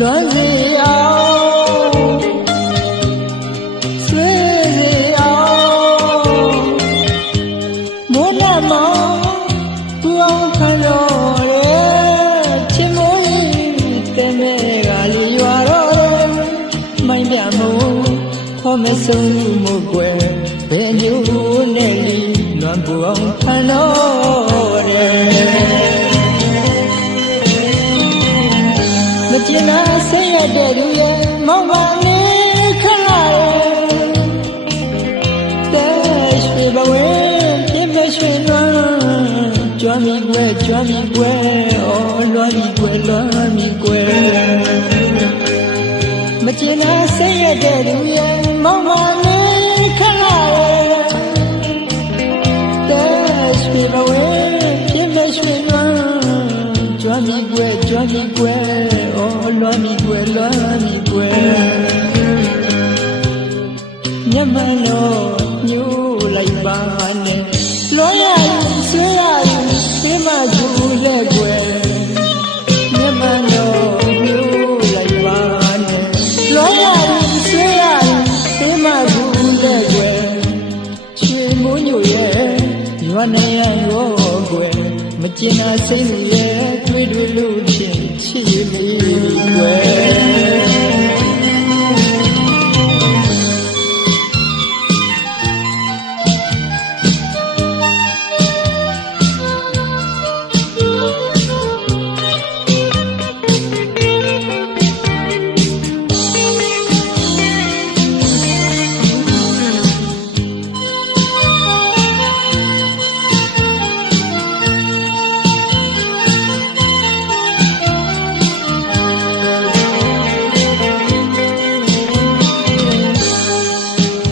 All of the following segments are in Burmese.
လွမ်းစေအောင်ဆွေးစေအောင်မိုးနဲ့မောင်ပူအောင်ခံတော့တယ်ချစ်မိုးကြီးတဲမဲကလေးရွာတော့မိုင်းပြမို့ခေါ်မဆုံးမို့ကွယ်ဘယ်မျိုးနဲ့လီလွမ်းပူအောင်ခံတော့တယ်မကျင်နာဆေးရတဲ့သူရဲ့မောင်ပါနေခလာတဲ့ရွှေဘဝပြည့်မရွှေလွမ်းကြွမ်းမိကွယ်ကြွမ်းမိကွယ်အော်လွမ်းမိကွယ်လွမ်းမိကွယ်မကျင်နာဆေးရတဲ့သူရဲ့မောင်ပါနေခလာတဲ့ရွှေဘဝပြည့်မရွှေလွမ်းကြွမ်းမိကွယ်ကြွမ်းမိကွယ်လွမ်းမိကွယ်လွမ်းမိကွယ်မျက်မှန်တော့ညို့လိုက်ပါနဲ့လွမ်းရရင်ဆွေးရရင်ဒီမှာကျူလက်ကွယ်မျက်မှန်တော့ညို့လိုက်ပါနဲ့လွမ်းရရင်ဆွေးရရင်ဒီမှာကျူလက်ကွယ်ချွေမိုးညို့ရဲ့ရွာနေရောကွယ်မကျင်နာစိတ်ရဲ့တွေ့တွေ့လို့ချင်းချစ်ရမေးကွယ်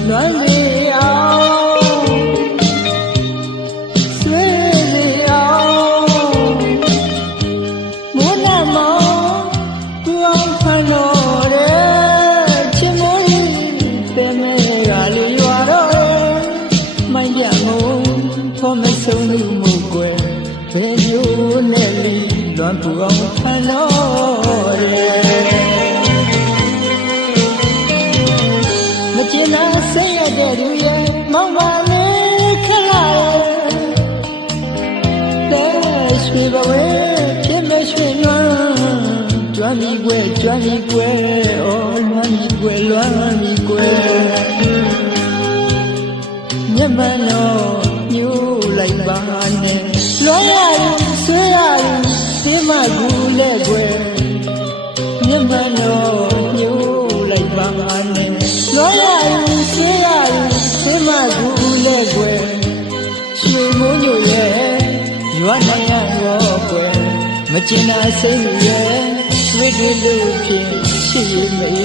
လွမ်းစေအောင်ဆွေးစေအောင်မိုးနဲ့မောင်ပူအောင်ခံတော့တယ်ချစ်မိုးကြီးပဲမဲကလေးရွာတော့မိုင်းပြမို့ဖော်မဆုံးလူမို့ကွယ်ဘယ်မျိုးနဲ့လီလွမ်းပူအောင်ခံတော့တယ်မကျင်နာစိတ်ရတဲ့သူရဲ့မောင်ပါနေခလာတဲ့ရွှေဘဝပြည့်မရွှေလွမ်းကြွမ်းမိကွယ်ကြွမ်းမိကွယ်အော်လွမ်းမိကွယ်လွမ်းမိကွယ်မျက်မှန်တော့ညို့လိုက်ပါနဲ့လွမ်းရရင်ဆွေးရရင်ဒီမှာကူလက်ကွယ်မျက်မှန်တော့ညို့လိုက်ပါနဲ့လွမ်းရရင်ဆွေးရရင်ဒီမှာကူလက်ကွယ်ရွှေမိုးညို့ရဲ့ရွာနိုင်ရောကွယ်မကျင်နာစိတ်ရဲ့တွေ့တွေ့လို့ဖြစ်ရှိမေ